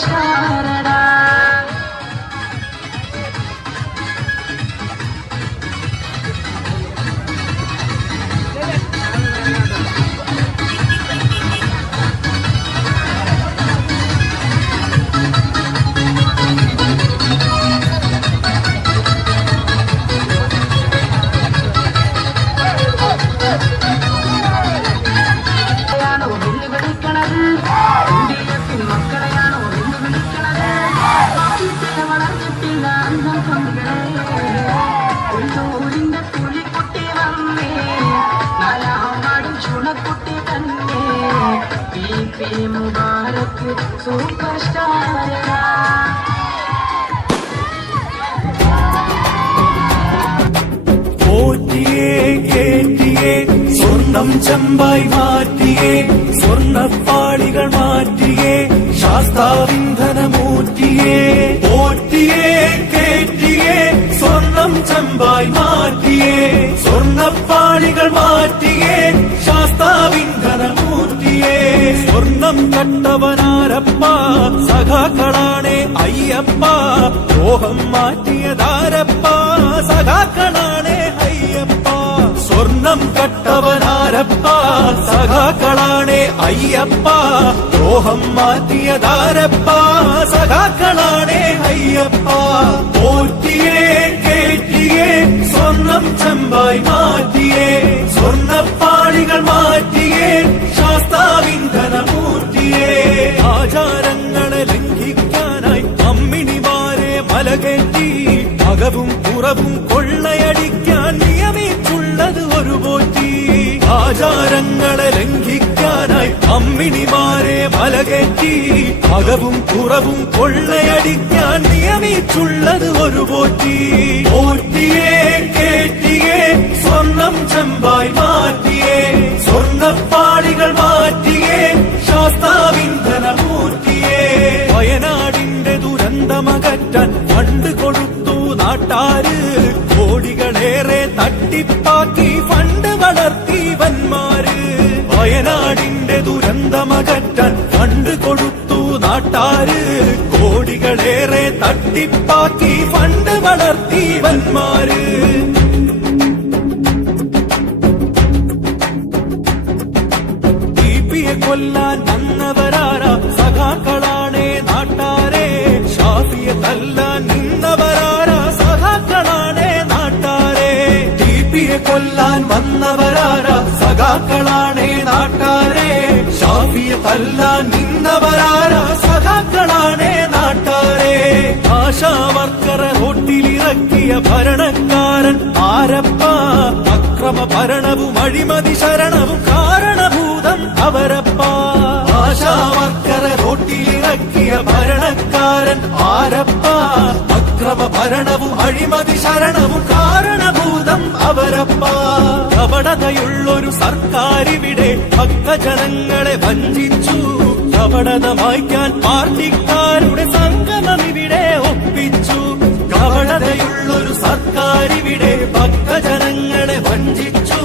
സ്റ്റാറടാ. മുബാരക് super സ്റ്റാറടാ. പോറ്റിയേ കേറ്റിയേ സ്വർണം ചെമ്പായി മാറ്റിയേ സ്വർണ്ണപ്പാളികൾ മാറ്റിയേ ശാസ്താവിന്ധനമൂറ്റിയേ. പോറ്റിയേ കേറ്റിയേ സ്വർണം ചെമ്പായി മാറ്റിയേ സ്വർണ്ണപ്പാളികൾ മാറ്റിയേ ശാസ്താവിന്ധനമൂറ്റിയേ. സ്വർണം കട്ടവനാരപ്പ സഖാക്കളാണേ അയ്യപ്പ. ദ്രോഹം മാറ്റിയതാരപ്പ സഖാക്കളാണേ അയ്യപ്പ. സ്വർണം കട്ടവനാരപ്പ സഖാക്കളാണേ അയ്യപ്പ. ദ്രോഹം മാറ്റിയതാരപ്പ സഖാക്കളാണേ അയ്യപ്പ. പോറ്റിയേ കേറ്റിയേ സ്വർണം ചെമ്പായി മാറ്റിയേ സ്വർണ്ണപ്പാളികൾ മാറ്റിയേ ശാസ്താവിന്ധനമൂർത്തിയേ. ആചാരങ്ങളെ ലംഘിക്കാനായി അമ്മിണിമാരെ മലകേറ്റി അകവും പുറവും കൊള്ളയടിക്കാൻ നിയമിച്ചുള്ളത് ഒരു പോറ്റി. ആചാരങ്ങളെ ലംഘിക്കാനായി അമ്മിണിമാരെ മലകേറ്റി അകവും പുറവും കൊള്ളയടിക്കാൻ നിയമിച്ചുള്ളത് ഒരു പോറ്റി. പോറ്റിയേ കേറ്റിയേ സ്വർണം ചെമ്പായി മാറ്റിയേ സ്വർണ്ണപ്പാളികൾ മാറ്റിയേ ശാസ്താവിന്ധനമൂർത്തിയേ. വയനാടിന്റെ ദുരന്തമകറ്റാൻ ഫണ്ട് കൊടുത്തു നാട്ടാര്. കോടികളേറെ തട്ടിപ്പാക്കി ഫണ്ട് വളർത്തി വന്മാര്. വയനാടിന്റെ ദുരന്തമകറ്റാൻ ഫണ്ട് കൊടുത്തു നാട്ടാര്. കോടികളേറെ തട്ടിപ്പാക്കി ഫണ്ട് വളർത്തി വന്മാര്. കൊല്ലാൻ വന്നവരാരാ സഖാക്കളാണേ നാട്ടാരെ. ഷാഫിയെ തല്ലാൻ നിന്നവരാരാ സഖാക്കളാണേ നാട്ടാരെ. ടിപിയെ കൊല്ലാൻ വന്നവരാരാ സഖാക്കളാണേ നാട്ടാരെ. ഷാഫിയെ തല്ലാൻ നിന്നവരാരാ സഖാക്കളാണേ നാട്ടാരെ. ആശാവർക്കറെ റോട്ടിലിറക്കിയ ഭരണക്കാരൻ ആരപ്പ. അക്രമ ഭരണവും അഴിമതി ശരണവും കാരണഭൂതം അവരപ്പ. ആശാവർക്കറെ റോട്ടിലിറക്കിയ ഭരണക്കാരൻ ആരപ്പ. അക്രമ ഭരണവും അഴിമതി ശരണവും കാരണഭൂതം അവരപ്പ. കപടതയുള്ളൊരു സർക്കാരിവിടെ ഭക്തജനങ്ങളെ വഞ്ചിച്ചു. കപടത മായ്ക്കാൻ പാർട്ടിക്കാരുടെ സംഗമം ഇവിടെ ഒപ്പിച്ചു. കപടതയുള്ളൊരു സർക്കാരിവിടെ ഭക്തജനങ്ങളെ വഞ്ചിച്ചു.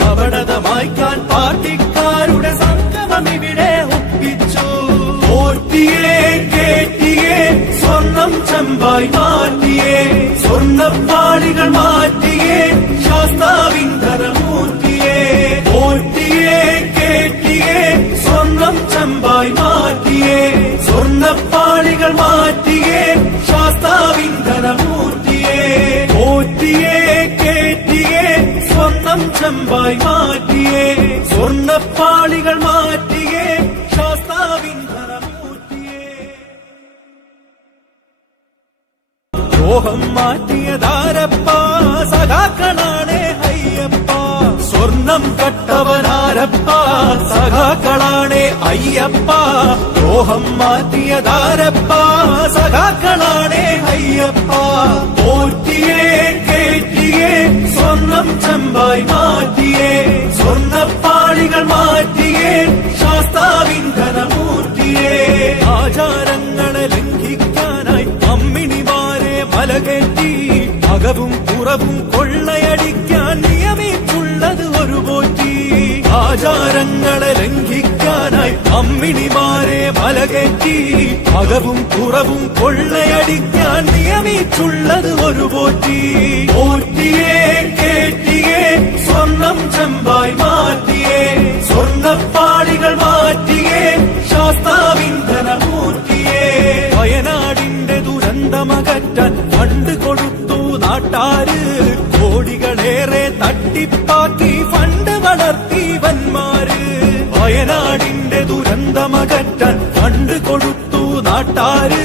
കപടത മായ്ക്കാൻ പാർട്ടിക്കാരുടെ സംഗമം ഇവിടെ ഒപ്പിച്ചു. പോറ്റിയേ കേറ്റിയേ സ്വർണം ചെമ്പായി മാറ്റിയേ സ്വർണ്ണപ്പാളികൾ മാറ്റിയേ ശാസ്താവിന്ധനമൂർത്തിയേ. പോറ്റിയേ കേറ്റിയേ സ്വർണം ചെമ്പായി മാറ്റിയേ സ്വർണ്ണപ്പാളികൾ മാറ്റിയേ ശാസ്താവിന്ധനമൂർത്തിയേ. പോറ്റിയേ കേറ്റിയേ സ്വർണം ചെമ്പായി മാറ്റിയേ സ്വർണ്ണപ്പാളികൾ മാറ്റിയേ ശാസ്താവിന്ധനമൂർത്തിയേ. ദ്രോഹം മാറ്റിയതാരപ്പ സഖാക്കളാണേ അയ്യപ്പ. സ്വർണം കട്ടവനാരപ്പ സഖാക്കളാണേ അയ്യപ്പ. ദ്രോഹം മാറ്റിയതാരപ്പ സഖാക്കളാണേ അയ്യപ്പ. പോറ്റിയേ കേറ്റിയേ സ്വർണം ചെമ്പായി മാറ്റിയേ സ്വർണ്ണപ്പാളികൾ മാറ്റിയേ ശാസ്താവിന്ധനമൂർത്തിയേ. ആചാരങ്ങളെ ലംഘിക്കാനായി അമ്മിണിമാരെ മലകേറ്റി അകവും പുറവും കൊള്ളയടിക്കാൻ നിയമിച്ചുള്ളത് ഒരു പോറ്റി. ആചാരങ്ങളെ ലംഘിക്കാനായി അമ്മിണിമാരെ മലകേറ്റി അകവും പുറവും കൊള്ളയടിക്കാൻ നിയമിച്ചുള്ളത് ഒരു പോറ്റി. പോറ്റിയെ കേറ്റിയെ സ്വർണം ചെമ്പായി മാറ്റിയേ, സ്വർണ്ണപ്പാളികൾ മാറ്റിയേ, ശാസ്താവിന്ധനമൂർത്തിയേ. വയനാടിന്റെ ദുരന്തമകറ്റാൻ ഫണ്ട് കൊടുത്തു നാട്ടാര്, കോടികളേറെ തട്ടിപ്പാക്കി ഫണ്ട് വളർത്തി വന്മാര്. വയനാടിന്റെ ദുരന്തമകറ്റാൻ ഫണ്ട് കൊടുത്തു നാട്ടാര്,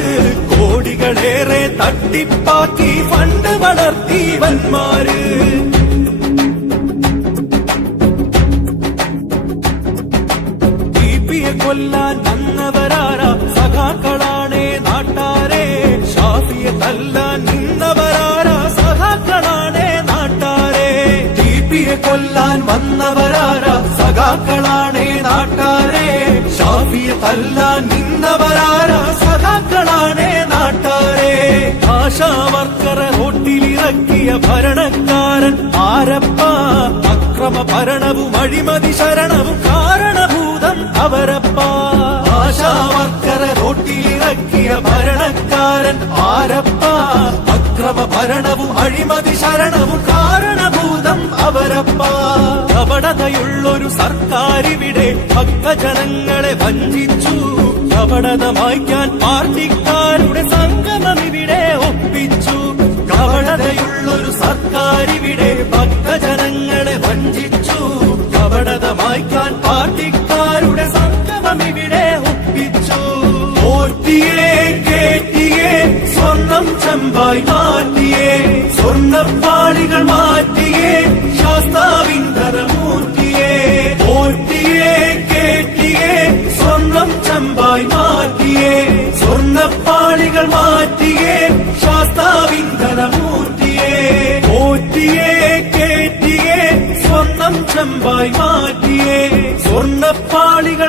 കോടികളേറെ തട്ടിപ്പാക്കി ഫണ്ട് വളർത്തി വന്മാര്. ടിപിയെ കൊല്ലാൻ വന്നവരാരാ സഖാക്കളാണേ നാട്ടാരെ, ഷാഫിയെ തല്ലാൻ നിന്നവരാരാ സഖാക്കളാണേ നാട്ടാരെ. ടിപിയെ കൊല്ലാൻ വന്നവരാരാ സഖാക്കളാണേ നാട്ടാരെ, ഷാഫിയെ തല്ലാൻ നിന്നവരാരാ സഖാക്കളാണേ നാട്ടാരെ. ആശാവർക്കറെ റോട്ടിലിറക്കിയ ഭരണക്കാരൻ ആരപ്പ, അക്രമ ഭരണവും അഴിമതി ശരണവും കാരണഭൂതം അവരപ്പ. ആശാവർക്കറെ റോട്ടിലിറക്കിയ ഭരണക്കാരൻ ആരപ്പ, അക്രമ ഭരണവും അഴിമതി ശരണവും കാരണഭൂതം അവരപ്പ. കപടതയുള്ളൊരു സർക്കാരിവിടെ ഭക്തജനങ്ങളെ വഞ്ചിച്ചു, കപടത മായ്ക്കാൻ പാർട്ടിക്കാരുടെ സംഗമമിവിടെ ഒപ്പിച്ചു. കപടതയുള്ളൊരു സർക്കാരിവിടെ ഭക്തജനങ്ങളെ വഞ്ചിച്ചു, കപടത മായ്ക്കാൻ പാർട്ടിക്കാരുടെ സംഗമമിവിടെ ഒപ്പിച്ചു. പോറ്റിയെ കേറ്റിയെ സ്വർണം ചെമ്പായി മാറ്റിയേ, സ്വർണ്ണപ്പാളികൾ മാറ്റിയേ, ശാസ്താവിന്ധനമൂർത്തിയേ. പോറ്റിയെ കേറ്റിയെ സ്വർണം ചെമ്പായി മാറ്റിയേ, സ്വർണ്ണപ്പാളികൾ മാറ്റിയേ, ശാസ്താവിന്ധനമൂർത്തിയേ. പോറ്റിയെ കേറ്റിയെ സ്വർണം ചെമ്പായി മാറ്റിയേ, സ്വർണ്ണപ്പാളികൾ